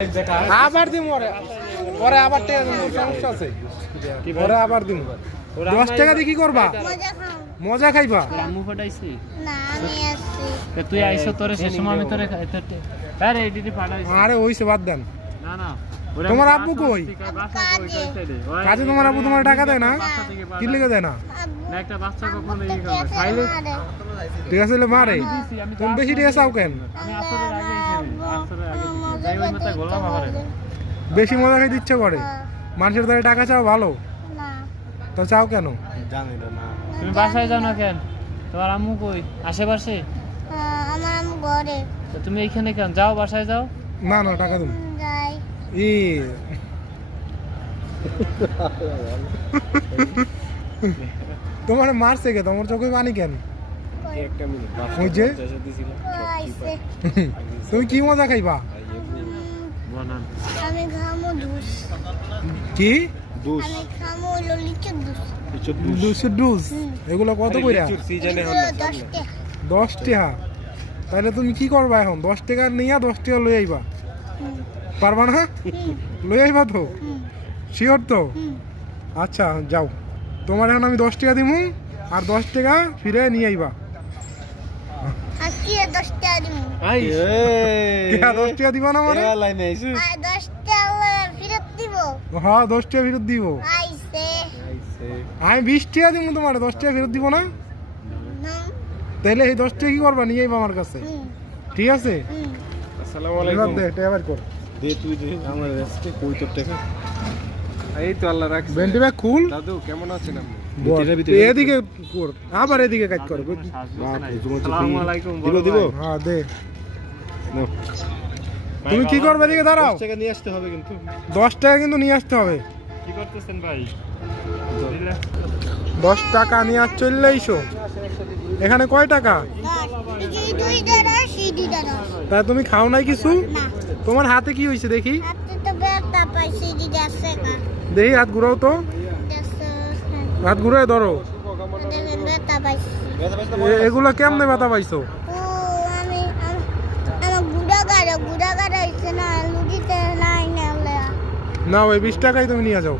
আবার দিম পরে আবার টাকা দিম, সমস্যা আছে পরে আবার দিম। 10 টাকা দিয়ে কি করবা? মজা খাইবা? আম্মু ফাটাইছি না আমি আসছি তুই আইছো তোরে সে সময় আমি তোরে আরে এডিটি ফাটাইছি। আরে ওইসে বাদ দেন। না না তোমার আব্বু কই? কাজে তোমার আব্বু তোমার টাকা দেয় না? কি লিখে দেয় না? না একটা বাচ্চা কখন এই করে খাইলে ঠিক আছে মারে তুমি বেশি টাকা চাও কেন? আমি আসরের আগে আসরের আগে যাই ওই মত গোলাম আমারে বেশি মজা খাইতে ইচ্ছা করে? মানুষের দ্বারা টাকা চাও ভালো, না তো চাও কেন? তুমি বাসায় যাও না কেন? তোমার আম্মু কই? আশেপাশে? আমার আম্মু ঘরে তো তুমি এইখানে কেন? যাও বাসায় যাও। না না টাকা দিন। যাই ই তোমার মারছে কে? তোমার চোখে পানি কেন? ওই যে আইছে তুমি কি মজা খাইবা? বানান আমি খামো জুস কি আমি খামো ললিচুর জুস দুশো ডুস? এগুলো কত কইরা? 10 টাকা 10 টাকা? তাহলে তুমি কি করবা এখন? 10 টাকা নিয়া 10 টাকা লই আইবা? পারবা না? লই আইবা তো? শিওর তো? আচ্ছা যাও, তোমার এখন আমি 10 টাকা দিমু আর 10 টাকা ফিরে নিয়ে আইবা। আর কি 10 টাকা দিমু কে 10 টাকা দিবা না মানে? আর 10 টাকা ফেরত দিব হ্যাঁ 10 টাকা ফেরত দিব। আইছে আমি 20 টাকা দিমু, তোমার 10 টাকা ফেরত দিব না? তাহলে এই 10 টাকা কি করবা? নিয়ে আইবা আমার কাছে, ঠিক আছে? আসসালামু এবার আলাইকুম। দে টাকা বের কর। দে তুই দে আমার রেস্টে কই তোর টাকা? এই তো আল্লাহ রাখছে। বেন্টি ব্যাগ খুল। দাদু কেমন আছেন আপনি? এদিকে কর, আবার এদিকে কাজ কর। আসসালামু আলাইকুম। দিব? হ্যাঁ দে। নাও। তুমি কি করবে? এদিকে দাঁড়াও। 10 টাকা নিয়ে আসতে হবে কিন্তু। 10 টাকা কিন্তু নিয়ে আসতে হবে। কি করতেছেন ভাই? 10 টাকা নিয়ে আর চলে আইসো। এখানে কয় টাকা? এই 2 টাকা সিডি টাকা তা তুমি খাও নাই কিছু? না তোমার হাতে কি হয়েছে দেখি? আপনি তো ব্যথা পাইছি দিদি আছে না দেখি হাত ঘুরাও তো, হাত ঘুরায় ধরো। দেখেন ব্যথা পাইছি এগুলো কেমনে ব্যথা পাইছো? ও আমি আমার গুড়া গাড়া হইছে না লুকিতে নাই না না ওই 20 টাকাই তুমি নিয়ে যাও।